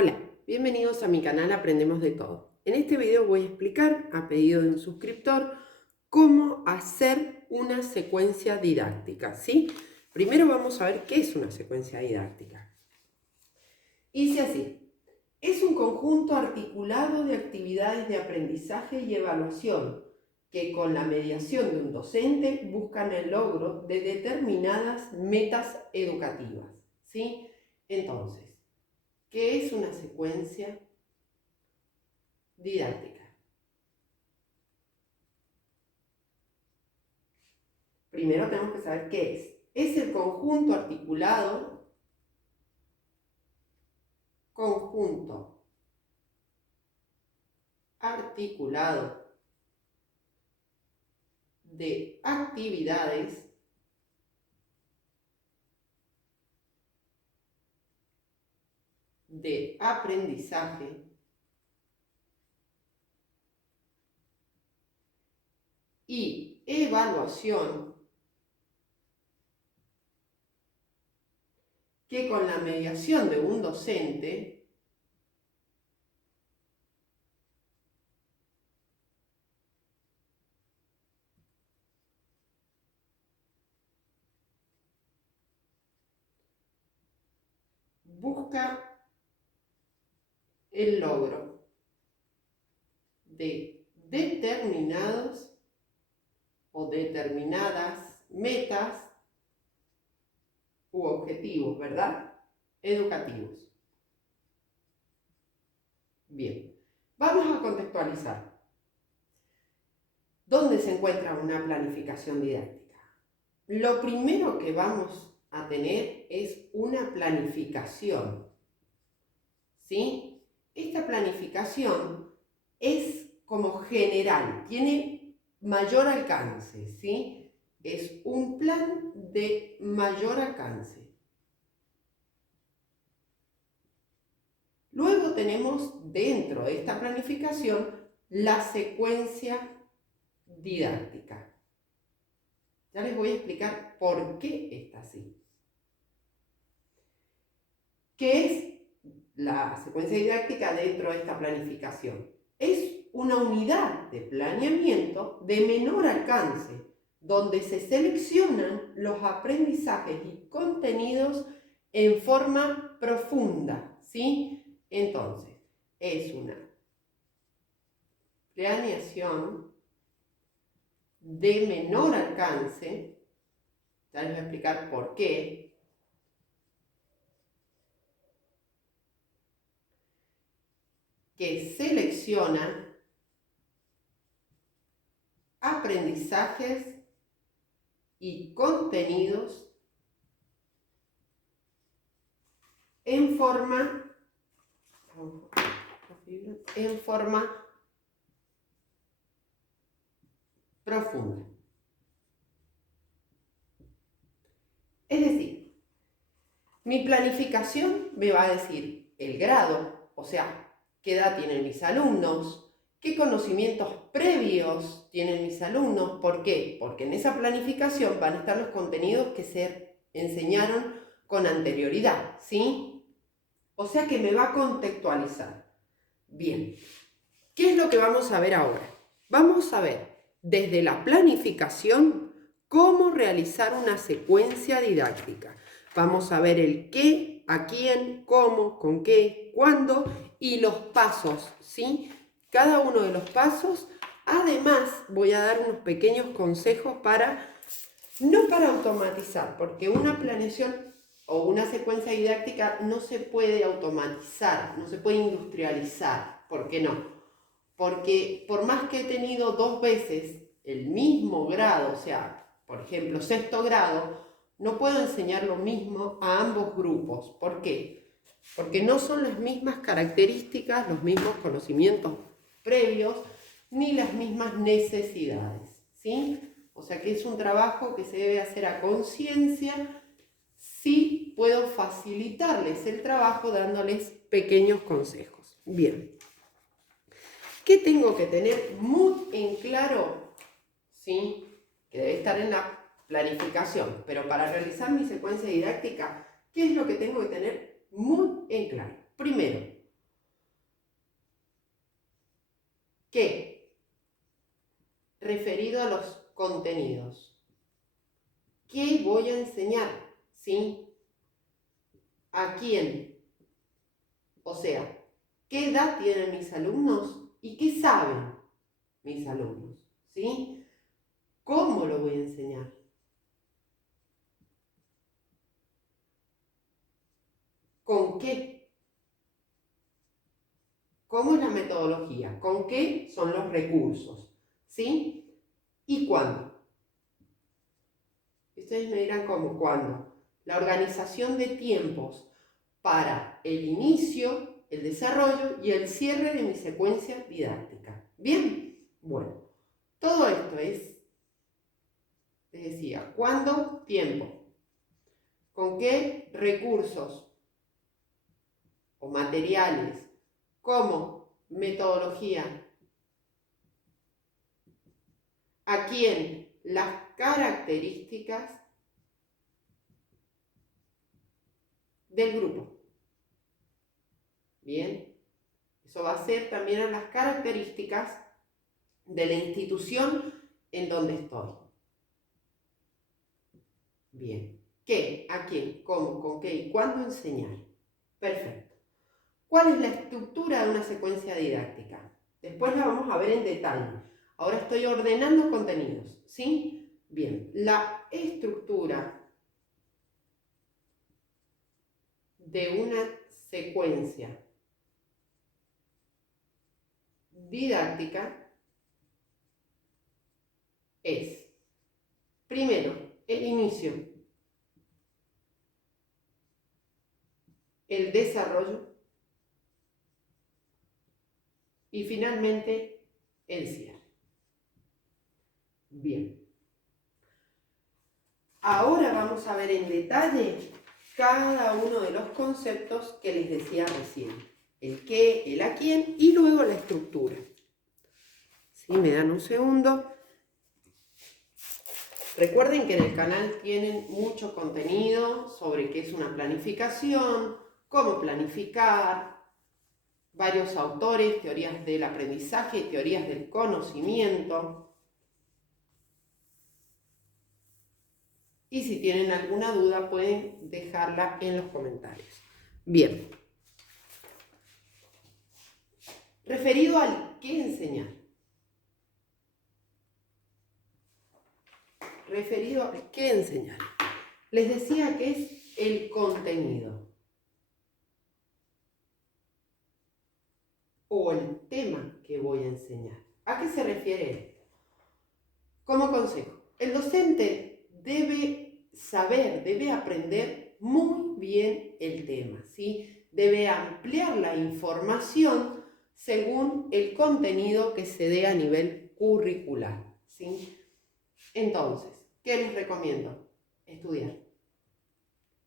Hola, bienvenidos a mi canal Aprendemos de Todo. En este video voy a explicar, a pedido de un suscriptor, cómo hacer una secuencia didáctica, ¿sí? Primero vamos a ver qué es una secuencia didáctica. Dice así: es un conjunto articulado de actividades de aprendizaje y evaluación que con la mediación de un docente buscan el logro de determinadas metas educativas, ¿sí? Entonces, ¿qué es una secuencia didáctica? Primero tenemos que saber qué es. Es el conjunto articulado de actividades de aprendizaje y evaluación que con la mediación de un docente busca el logro de determinados o determinadas metas u objetivos, ¿verdad? Educativos. Bien, vamos a contextualizar. ¿Dónde se encuentra una planificación didáctica? Lo primero que vamos a tener es una planificación, ¿sí? Esta planificación es como general, tiene mayor alcance, ¿sí? Es un plan de mayor alcance. Luego tenemos dentro de esta planificación la secuencia didáctica. Ya les voy a explicar por qué está así. ¿Qué es la secuencia didáctica dentro de esta planificación? Es una unidad de planeamiento de menor alcance, donde se seleccionan los aprendizajes y contenidos en forma profunda, ¿sí? Entonces, es una planeación de menor alcance. Ya les voy a explicar por qué. Que selecciona aprendizajes y contenidos en forma profunda. Es decir, mi planificación me va a decir el grado, o sea, qué edad tienen mis alumnos, qué conocimientos previos tienen mis alumnos. ¿Por qué? Porque en esa planificación van a estar los contenidos que se enseñaron con anterioridad, ¿sí? O sea que me va a contextualizar. Bien, ¿qué es lo que vamos a ver ahora? Vamos a ver desde la planificación cómo realizar una secuencia didáctica. Vamos a ver el qué, a quién, cómo, con qué, cuándo y los pasos, ¿sí? Cada uno de los pasos. Además, voy a dar unos pequeños consejos no para automatizar, porque una planeación o una secuencia didáctica no se puede automatizar, no se puede industrializar. ¿Por qué no? Porque por más que he tenido 2 veces el mismo grado, o sea, por ejemplo, 6º grado, no puedo enseñar lo mismo a ambos grupos. ¿Por qué? Porque no son las mismas características, los mismos conocimientos previos, ni las mismas necesidades, ¿sí? O sea que es un trabajo que se debe hacer a conciencia. Sí puedo facilitarles el trabajo dándoles pequeños consejos. Bien. ¿Qué tengo que tener muy en claro? ¿Sí? Que debe estar en la planificación. Pero para realizar mi secuencia didáctica, ¿qué es lo que tengo que tener muy en claro? Primero, referido a los contenidos. ¿Qué voy a enseñar? ¿Sí? ¿A quién? O sea, ¿qué edad tienen mis alumnos y qué saben mis alumnos? ¿Sí? ¿Cómo lo voy a enseñar? ¿Con qué? ¿Cómo es la metodología? ¿Con qué son los recursos? ¿Sí? ¿Y cuándo? Ustedes me dirán cómo, ¿cuándo? La organización de tiempos para el inicio, el desarrollo y el cierre de mi secuencia didáctica. ¿Bien? Bueno, todo esto es, les decía, ¿cuándo? Tiempo. ¿Con qué recursos o materiales? ¿Cómo? Metodología. ¿A quién? Las características del grupo. Bien, eso va a ser también a las características de la institución en donde estoy. Bien, ¿qué? ¿A quién? ¿Cómo? ¿Con qué? ¿Y cuándo enseñar? Perfecto. ¿Cuál es la estructura de una secuencia didáctica? Después la vamos a ver en detalle. Ahora estoy ordenando contenidos, ¿sí? Bien, la estructura de una secuencia didáctica es, primero, el inicio, el desarrollo y finalmente el cierre. Bien. Ahora vamos a ver en detalle cada uno de los conceptos que les decía recién. El qué, el a quién y luego la estructura. ¿Sí? Me dan un segundo. Recuerden que en el canal tienen mucho contenido sobre qué es una planificación, cómo planificar, varios autores, teorías del aprendizaje, teorías del conocimiento. Y si tienen alguna duda pueden dejarla en los comentarios. Bien. Referido al qué enseñar. Referido a qué enseñar. Les decía que es el contenido o el tema que voy a enseñar. ¿A qué se refiere esto? Como consejo, el docente debe saber, debe aprender muy bien el tema, ¿sí? Debe ampliar la información según el contenido que se dé a nivel curricular, ¿sí? Entonces, ¿qué les recomiendo? Estudiar.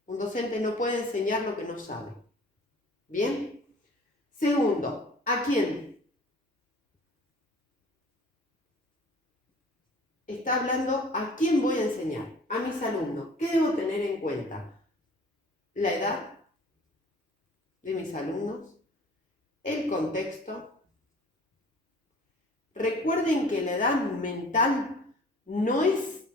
Un docente no puede enseñar lo que no sabe. ¿Bien? Segundo, ¿a quién? Está hablando a quién voy a enseñar, a mis alumnos. ¿Qué debo tener en cuenta? La edad de mis alumnos, el contexto. Recuerden que la edad mental no es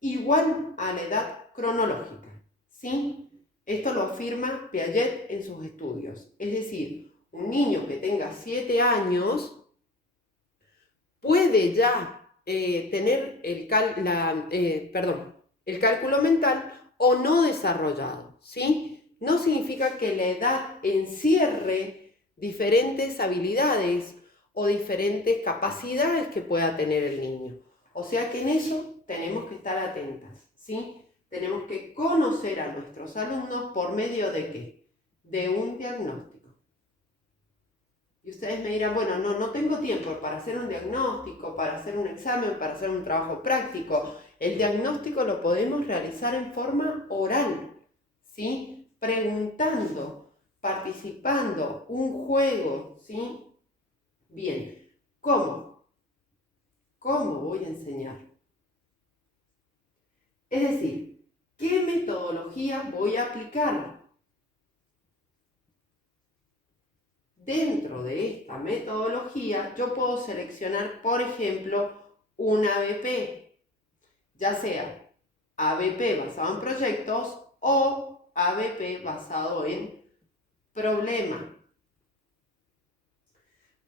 igual a la edad cronológica, ¿sí? Esto lo afirma Piaget en sus estudios. Es decir, un niño que tenga 7 años puede ya tener el cálculo mental o no desarrollado, ¿sí? No significa que la edad encierre diferentes habilidades o diferentes capacidades que pueda tener el niño. O sea que en eso tenemos que estar atentas, ¿sí? Tenemos que conocer a nuestros alumnos por medio de ¿qué? De un diagnóstico. Y ustedes me dirán, bueno, no tengo tiempo para hacer un diagnóstico, para hacer un examen, para hacer un trabajo práctico. El diagnóstico lo podemos realizar en forma oral, ¿sí? Preguntando, participando, un juego, ¿sí? Bien, ¿cómo? ¿Cómo voy a enseñar? Es decir, ¿qué metodología voy a aplicar? Dentro de esta metodología yo puedo seleccionar, por ejemplo, un ABP, ya sea ABP basado en proyectos o ABP basado en problema.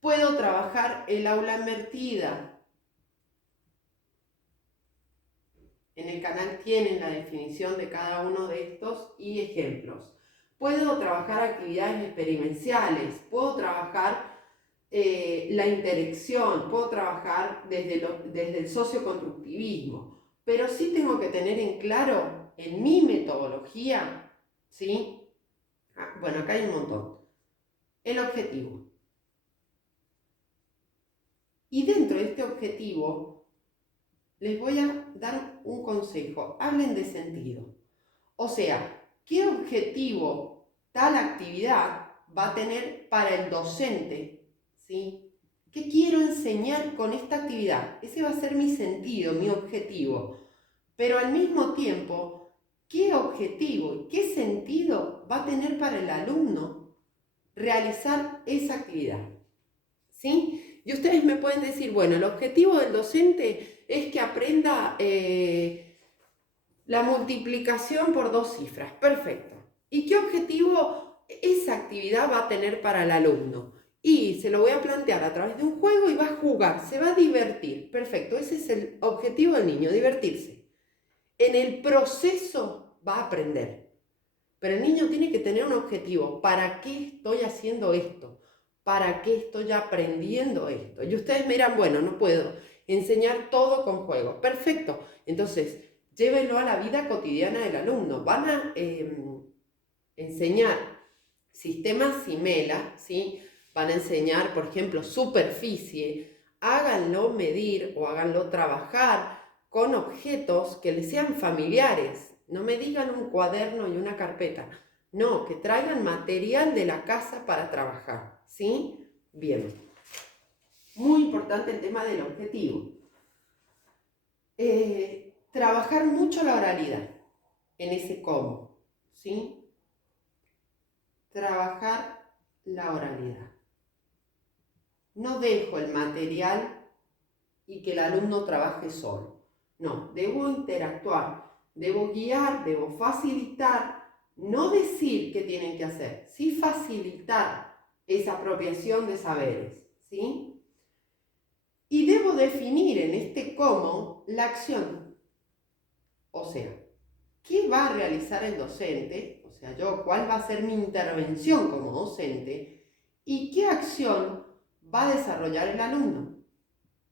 Puedo trabajar el aula invertida. En el canal tienen la definición de cada uno de estos y ejemplos. Puedo trabajar actividades experienciales, puedo trabajar la interacción, puedo trabajar desde el socioconstructivismo, pero sí tengo que tener en claro en mi metodología, ¿sí? Bueno, acá hay un montón. El objetivo. Y dentro de este objetivo, les voy a dar un consejo. Hablen de sentido. O sea, ¿qué objetivo tal actividad va a tener para el docente? ¿Sí? ¿Qué quiero enseñar con esta actividad? Ese va a ser mi sentido, mi objetivo. Pero al mismo tiempo, ¿qué objetivo y qué sentido va a tener para el alumno realizar esa actividad? ¿Sí? Y ustedes me pueden decir, bueno, el objetivo del docente es que aprenda la multiplicación por 2 cifras. Perfecto. ¿Y qué objetivo esa actividad va a tener para el alumno? Y se lo voy a plantear a través de un juego y va a jugar, se va a divertir. Perfecto, ese es el objetivo del niño, divertirse. En el proceso va a aprender. Pero el niño tiene que tener un objetivo. ¿Para qué estoy haciendo esto? ¿Para qué estoy aprendiendo esto? Y ustedes me dirán, bueno, no puedo enseñar todo con juegos. Perfecto. Entonces, llévenlo a la vida cotidiana del alumno. Van a enseñar sistemas Simela, ¿sí? Van a enseñar, por ejemplo, superficie. Háganlo medir o háganlo trabajar con objetos que les sean familiares. No me digan un cuaderno y una carpeta. No, que traigan material de la casa para trabajar, ¿sí? Bien. Muy importante el tema del objetivo. Trabajar mucho la oralidad en ese cómo, ¿sí? Trabajar la oralidad. No dejo el material y que el alumno trabaje solo. No, debo interactuar, debo guiar, debo facilitar, no decir qué tienen que hacer, sí facilitar esa apropiación de saberes, ¿sí? Y debo definir en este cómo la acción. O sea, ¿qué va a realizar el docente? O sea, ¿cuál va a ser mi intervención como docente? ¿Y qué acción va a desarrollar el alumno?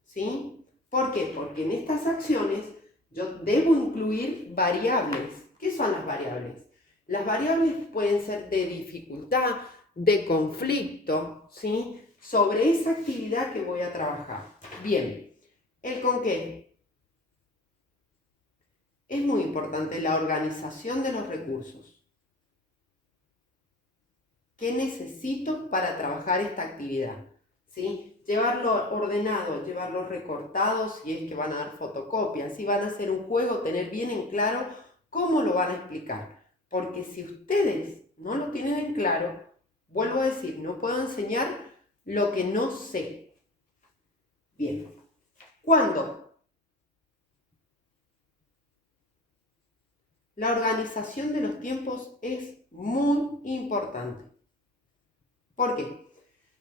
¿Sí? ¿Por qué? Porque en estas acciones yo debo incluir variables. ¿Qué son las variables? Las variables pueden ser de dificultad, de conflicto, ¿sí? Sobre esa actividad que voy a trabajar. Bien, ¿el con qué? Es muy importante la organización de los recursos. ¿Qué necesito para trabajar esta actividad? ¿Sí? Llevarlo ordenado, llevarlo recortado si es que van a dar fotocopias, si van a hacer un juego, tener bien en claro cómo lo van a explicar. Porque si ustedes no lo tienen en claro, vuelvo a decir, no puedo enseñar lo que no sé. Bien. ¿Cuándo? La organización de los tiempos es muy importante. ¿Por qué?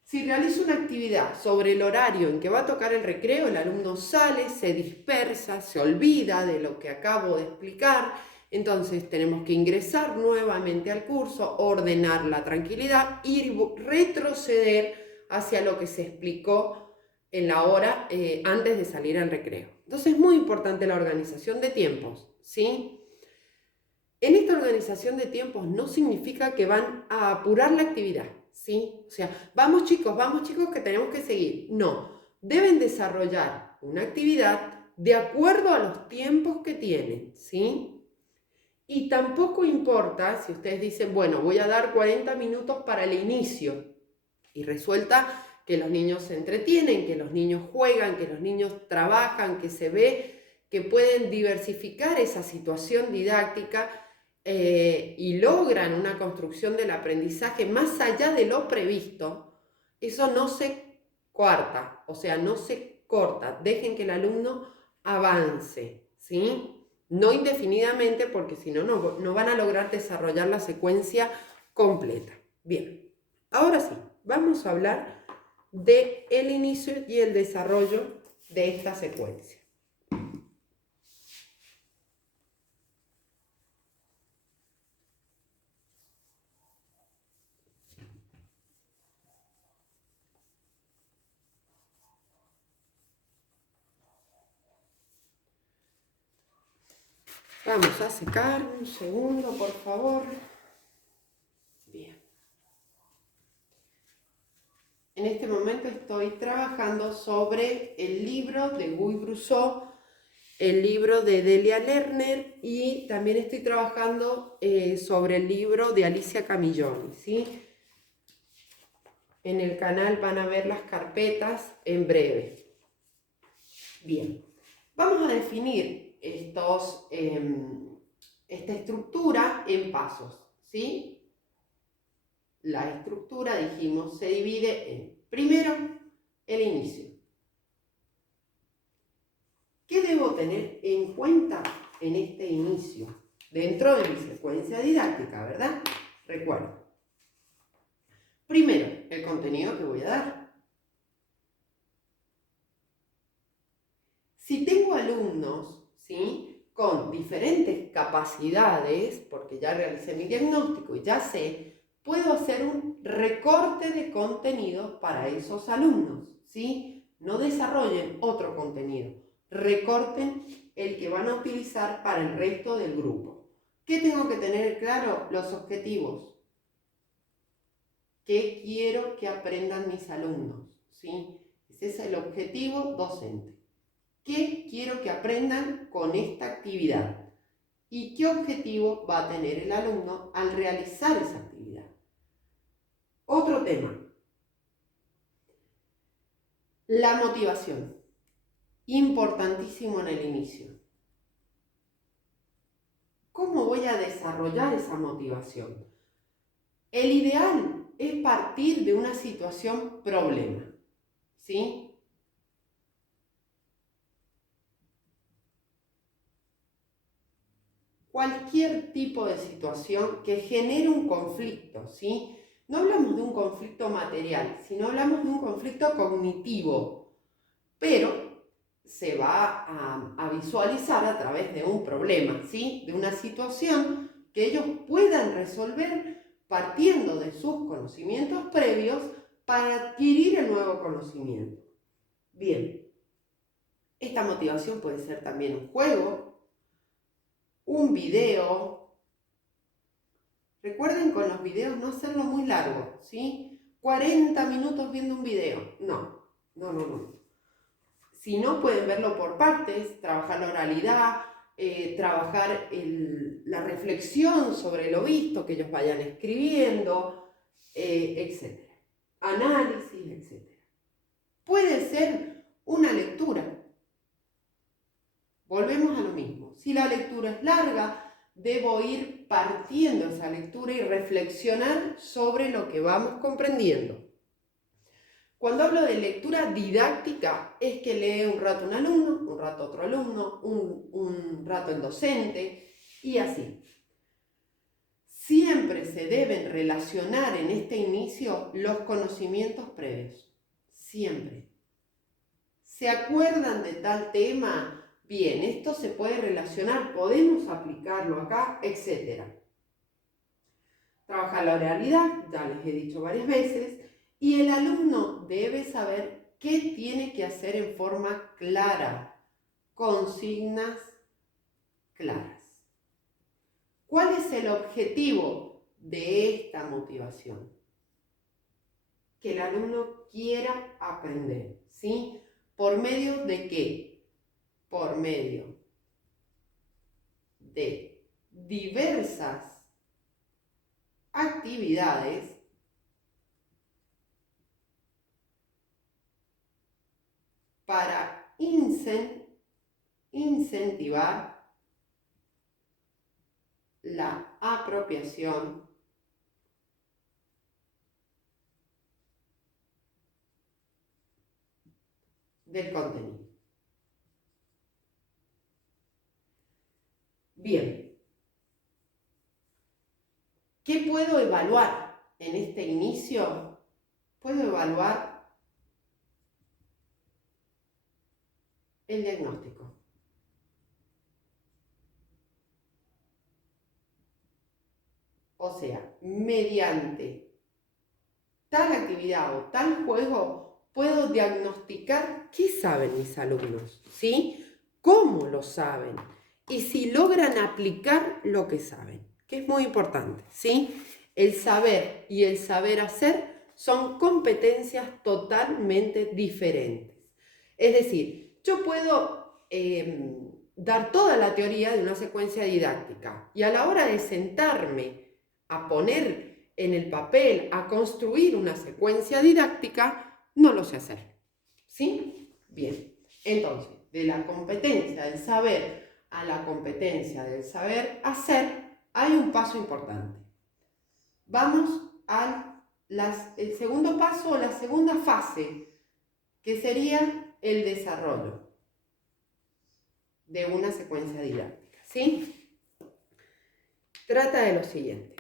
Si realizo una actividad sobre el horario en que va a tocar el recreo, el alumno sale, se dispersa, se olvida de lo que acabo de explicar. Entonces tenemos que ingresar nuevamente al curso, ordenar la tranquilidad y retroceder hacia lo que se explicó en la hora antes de salir al recreo. Entonces es muy importante la organización de tiempos, ¿sí? En esta organización de tiempos no significa que van a apurar la actividad, ¿sí? O sea, vamos chicos, que tenemos que seguir. No, deben desarrollar una actividad de acuerdo a los tiempos que tienen, ¿sí? Y tampoco importa si ustedes dicen, bueno, voy a dar 40 minutos para el inicio y resulta que los niños se entretienen, que los niños juegan, que los niños trabajan, que se ve que pueden diversificar esa situación didáctica y logran una construcción del aprendizaje más allá de lo previsto. Eso no se coarta, o sea, no se corta. Dejen que el alumno avance, ¿sí? No indefinidamente, porque si no, no van a lograr desarrollar la secuencia completa. Bien, ahora sí, vamos a hablar del inicio y el desarrollo de esta secuencia. Vamos a secar un segundo, por favor. Bien. En este momento estoy trabajando sobre el libro de Guy Brusseau, el libro de Delia Lerner, y también estoy trabajando sobre el libro de Alicia Camilloni, ¿sí? En el canal van a ver las carpetas en breve. Bien, vamos a definir esta estructura en pasos, ¿sí? La estructura, dijimos, se divide en, primero, el inicio. ¿Qué debo tener en cuenta en este inicio? Dentro de mi secuencia didáctica, ¿verdad? Recuerda. Primero, el contenido que voy a dar. Si tengo alumnos, ¿sí?, con diferentes capacidades, porque ya realicé mi diagnóstico y ya sé, puedo hacer un recorte de contenido para esos alumnos, ¿sí? No desarrollen otro contenido, recorten el que van a utilizar para el resto del grupo. ¿Qué tengo que tener claro? Los objetivos. ¿Qué quiero que aprendan mis alumnos? ¿Sí? Ese es el objetivo docente. ¿Qué quiero que aprendan con esta actividad? ¿Y qué objetivo va a tener el alumno al realizar esa actividad? Otro tema. La motivación. Importantísimo en el inicio. ¿Cómo voy a desarrollar esa motivación? El ideal es partir de una situación problema, ¿sí? Cualquier tipo de situación que genere un conflicto, ¿sí? No hablamos de un conflicto material, sino hablamos de un conflicto cognitivo, pero se va a visualizar a través de un problema, ¿sí? De una situación que ellos puedan resolver partiendo de sus conocimientos previos para adquirir el nuevo conocimiento. Bien, esta motivación puede ser también un juego, un video. Recuerden con los videos no hacerlo muy largo, ¿sí? 40 minutos viendo un video. No. Si no, pueden verlo por partes, trabajar la oralidad, trabajar la reflexión sobre lo visto, que ellos vayan escribiendo, etc. Análisis, etc. Puede ser una lectura. Volvemos a lo mismo. Si la lectura es larga, debo ir partiendo esa lectura y reflexionar sobre lo que vamos comprendiendo. Cuando hablo de lectura didáctica, es que lee un rato un alumno, un rato otro alumno, un rato el docente, y así. Siempre se deben relacionar en este inicio los conocimientos previos. Siempre. ¿Se acuerdan de tal tema? Bien, esto se puede relacionar, podemos aplicarlo acá, etc. Trabajar la oralidad, ya les he dicho varias veces, y el alumno debe saber qué tiene que hacer en forma clara, consignas claras. ¿Cuál es el objetivo de esta motivación? Que el alumno quiera aprender, ¿sí? ¿Por medio de qué? Por medio de diversas actividades para incentivar la apropiación del contenido. Bien, ¿qué puedo evaluar en este inicio? Puedo evaluar el diagnóstico. O sea, mediante tal actividad o tal juego, puedo diagnosticar qué saben mis alumnos, ¿sí? ¿Cómo lo saben? Y si logran aplicar lo que saben, que es muy importante, ¿sí? El saber y el saber hacer son competencias totalmente diferentes. Es decir, yo puedo dar toda la teoría de una secuencia didáctica y a la hora de sentarme a poner en el papel, a construir una secuencia didáctica, no lo sé hacer. ¿Sí? Bien. Entonces, de la competencia del saber a la competencia del saber hacer, hay un paso importante. Vamos al el segundo paso o la segunda fase, que sería el desarrollo de una secuencia didáctica. ¿Sí? Trata de lo siguiente.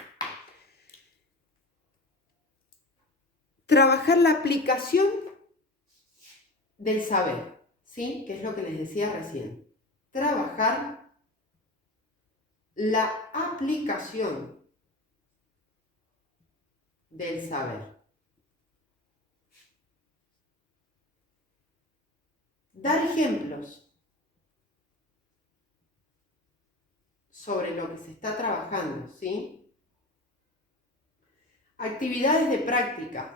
Trabajar la aplicación del saber, ¿sí? Que es lo que les decía recién. Trabajar la aplicación del saber. Dar ejemplos sobre lo que se está trabajando, ¿sí? Actividades de práctica.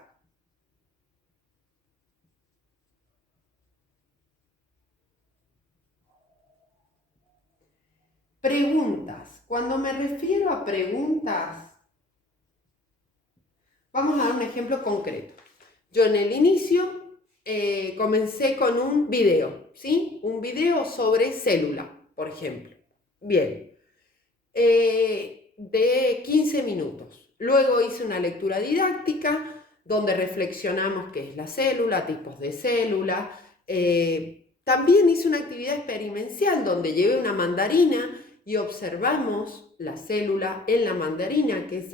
Preguntas. Cuando me refiero a preguntas, vamos a dar un ejemplo concreto. Yo en el inicio comencé con un video, ¿sí? Un video sobre célula, por ejemplo. Bien. De 15 minutos. Luego hice una lectura didáctica donde reflexionamos qué es la célula, tipos de célula. También hice una actividad experimental donde llevé una mandarina y observamos la célula en la mandarina, que es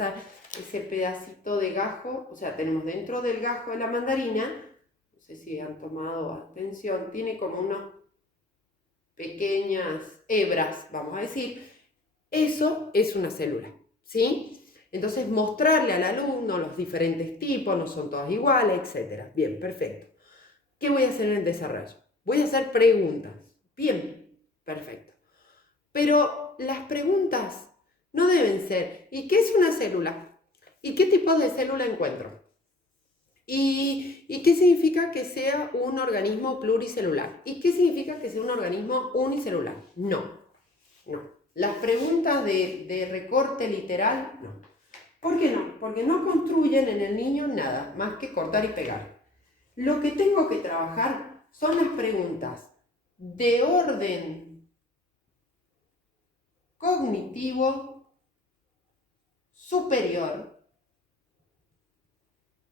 ese pedacito de gajo, o sea, tenemos dentro del gajo de la mandarina, no sé si han tomado atención, tiene como unas pequeñas hebras, vamos a decir. Eso es una célula, ¿sí? Entonces, mostrarle al alumno los diferentes tipos, no son todas iguales, etc. Bien, perfecto. ¿Qué voy a hacer en el desarrollo? Voy a hacer preguntas. Bien, perfecto. Pero las preguntas no deben ser, ¿y qué es una célula? ¿Y qué tipos de célula encuentro? ¿Y qué significa que sea un organismo pluricelular? ¿Y qué significa que sea un organismo unicelular? No. Las preguntas de recorte literal, no. ¿Por qué no? Porque no construyen en el niño nada más que cortar y pegar. Lo que tengo que trabajar son las preguntas de orden cognitivo superior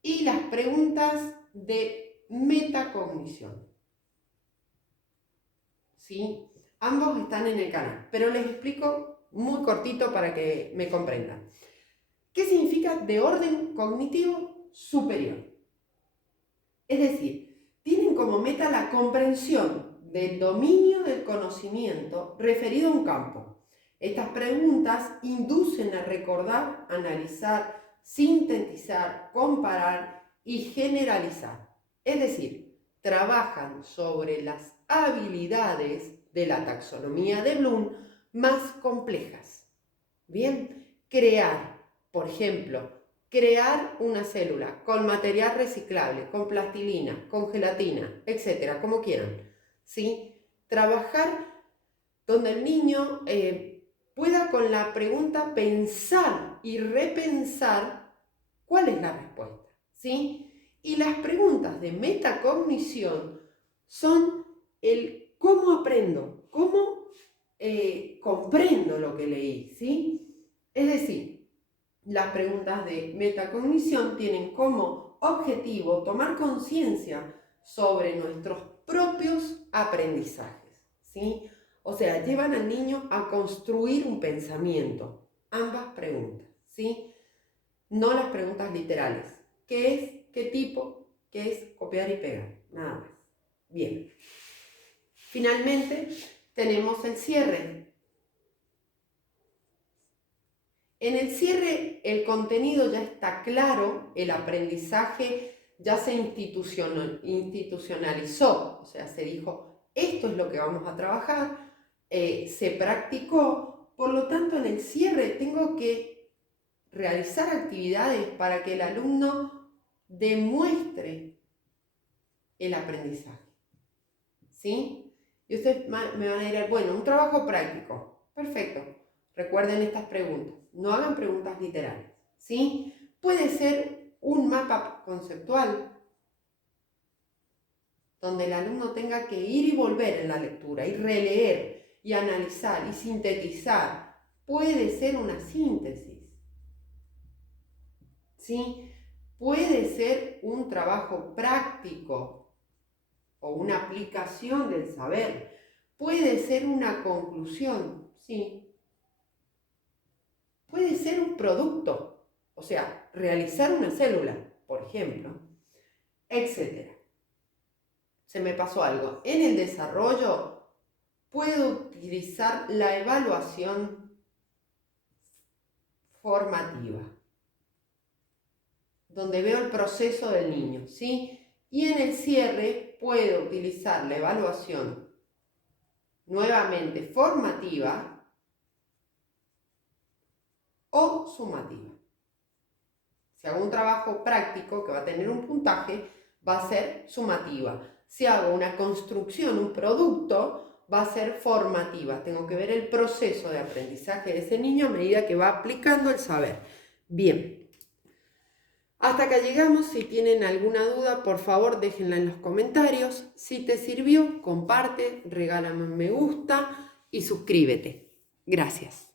y las preguntas de metacognición. ¿Sí? Ambos están en el canal, pero les explico muy cortito para que me comprendan. ¿Qué significa de orden cognitivo superior? Es decir, tienen como meta la comprensión del dominio del conocimiento referido a un campo. Estas preguntas inducen a recordar, analizar, sintetizar, comparar y generalizar. Es decir, trabajan sobre las habilidades de la taxonomía de Bloom más complejas. Bien, crear, por ejemplo, crear una célula con material reciclable, con plastilina, con gelatina, etcétera, como quieran. ¿Sí? Trabajar donde el niño pueda con la pregunta pensar y repensar cuál es la respuesta. ¿Sí? Y las preguntas de metacognición son el cómo aprendo, cómo comprendo lo que leí. ¿Sí? Es decir, las preguntas de metacognición tienen como objetivo tomar conciencia sobre nuestros propios aprendizajes, ¿sí? O sea, llevan al niño a construir un pensamiento. Ambas preguntas, ¿sí? No las preguntas literales. ¿Qué es? ¿Qué tipo? ¿Qué es? Copiar y pegar. Nada más. Bien. Finalmente, tenemos el cierre. En el cierre, el contenido ya está claro, el aprendizaje ya se institucionalizó, o sea, se dijo, esto es lo que vamos a trabajar, se practicó, por lo tanto, en el cierre tengo que realizar actividades para que el alumno demuestre el aprendizaje, ¿sí? Y ustedes me van a decir, bueno, un trabajo práctico, perfecto, recuerden estas preguntas, no hagan preguntas literales, ¿sí? Puede ser un mapa conceptual, donde el alumno tenga que ir y volver en la lectura, y releer, y analizar, y sintetizar. Puede ser una síntesis, ¿sí? Puede ser un trabajo práctico o una aplicación del saber. Puede ser una conclusión, ¿sí? Puede ser un producto, o sea, realizar una célula, por ejemplo, etc. Se me pasó algo. En el desarrollo puedo utilizar la evaluación formativa, donde veo el proceso del niño, ¿sí? Y en el cierre puedo utilizar la evaluación nuevamente formativa o sumativa. Si hago un trabajo práctico que va a tener un puntaje, va a ser sumativa. Si hago una construcción, un producto, va a ser formativa. Tengo que ver el proceso de aprendizaje de ese niño a medida que va aplicando el saber. Bien. Hasta acá llegamos. Si tienen alguna duda, por favor déjenla en los comentarios. Si te sirvió, comparte, regálame un me gusta y suscríbete. Gracias.